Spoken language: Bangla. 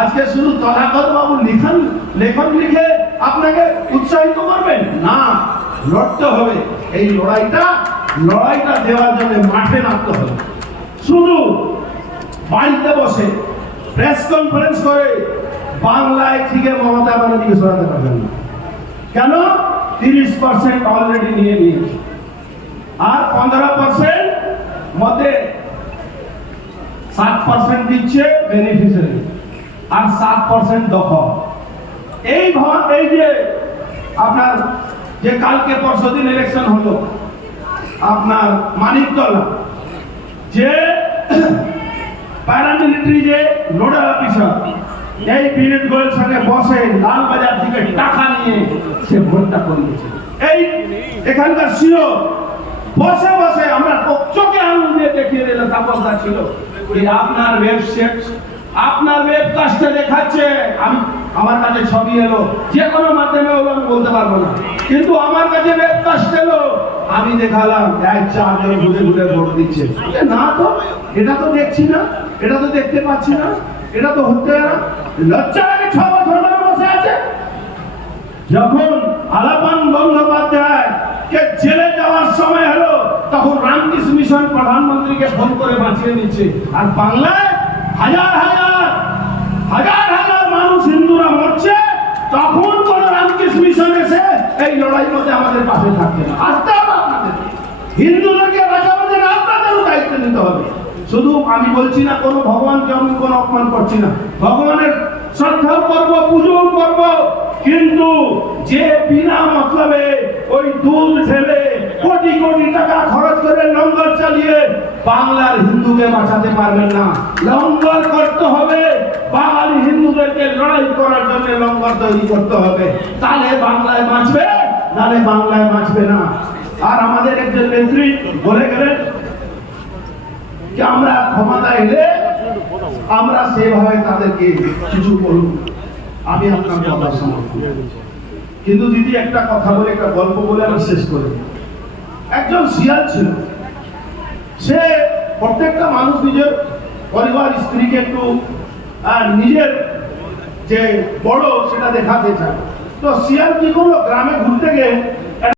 আজকে শুধু তথাগত বাবু লিখন, লেখন লিখে আপনাকে উৎসাহিত করবেন? না, লড়তে হবে। এই লড়াইটা লড়াইটা দেওয়ার জন্য মাঠে নামতে হবে। শুধু বাড়িতে বসে প্রেস কনফারেন্স করে বাংলায় থেকে মমতা ব্যানার্জিকে সরাতে পারবেন না। কেন? তিরিশ পার্সেন্ট অলরেডি নিয়ে নিয়েছে। আর পনেরো পার্সেন্ট মধ্যে সাত পার্সেন্ট দিচ্ছে বেনিফিশিয়ারি আর সাত পার্সেন্ট দখল। এই ভাব এই যে আপনার যে কালকে পরশুদিন ইলেকশন হলো, আপনার মানিকতলা যে প্যারামিলিটারি যে নোডাল অফিসার, এই বিনীত গোয়েল সঙ্গে বসে লালবাজার থেকে টাকা নিয়ে সে ভোটটা করিয়েছে। এই এখানকার সিও বসে বসে আমরা চোখে আঙুল দিয়ে দেখিয়ে দিল তাপসদা ছিল। আপনার ওয়েবসাইট আপনার ওয়েবকাস্টে দেখাচ্ছে, আমি, আমার কাছে ছবি এলো। যে কোনো মাধ্যমে হলো আমি বলতে পারব না। কিন্তু আমার কাছে ওয়েবকাস্ট এলো, আমি দেখালাম, এক চারজন ঘুরে ঘুরে ভোট দিচ্ছে। না তো, এটা তো দেখছি না, এটা তো দেখতে পাচ্ছি না, এটা তো হচ্ছে না। লজ্জা লাগে, ছ বছর ধরে বসে আছে। যখন আলাপান বন্দ্যোপাধ্যায় কে জেলে যাওয়ার সময় হলো, তখন রামকৃষ্ণ মিশন প্রধানমন্ত্রীকে ফোন করে বাঁচিয়ে নিচ্ছে। আর বাংলায় হাজার হাজার হাজার হাজার মানুষ হিন্দুরা মরছে, তখন কোন রামকৃষ্ণ মিশন এসে এই লড়াই মধ্যে আমাদের পাশে থাকছে না। আসতে হবে আপনাদের। হিন্দুদেরকে বাঁচানোদের আপনাদেরও দায়িত্ব নিতে হবে। শুধু আমি বলছি না, কোনো ভগবানকে আমি কোনো অপমান করছি না। ভগবানের শ্রদ্ধা করব পুজো করব, কিন্তু যে বিনা মতলবে ওই দুধ ঢেলে কোটি কোটি টাকা খরচ করে লঙ্গর চালিয়ে বাংলার হিন্দুকে বাঁচাতে পারবেন না। লঙ্গর করতে হবে, বাঙালি হিন্দুদেরকে লড়াই করার জন্য লঙ্গর তৈরি করতে হবে। তাহলে বাংলায় বাঁচবে, নাহলে বাংলায় বাঁচবে না। আর আমাদের একজন নেত্রী বলে গেলেন যে আমরা ক্ষমতা এলে আমরা সেভাবে তাদেরকে কিছু করুন। আমি আপনার কথা সমর্থন কিন্তু দিদি একটা কথা বলে, একটা গল্প বলে আমি শেষ করি। একজন শিয়াল ছিল সে প্রত্যেকটা মানুষ নিজের পরিবার, স্ত্রীকে একটু নিজের যে বড় সেটা দেখাতে চায়। তো সিয়ার কি করল গ্রামে ঘুরতে গিয়ে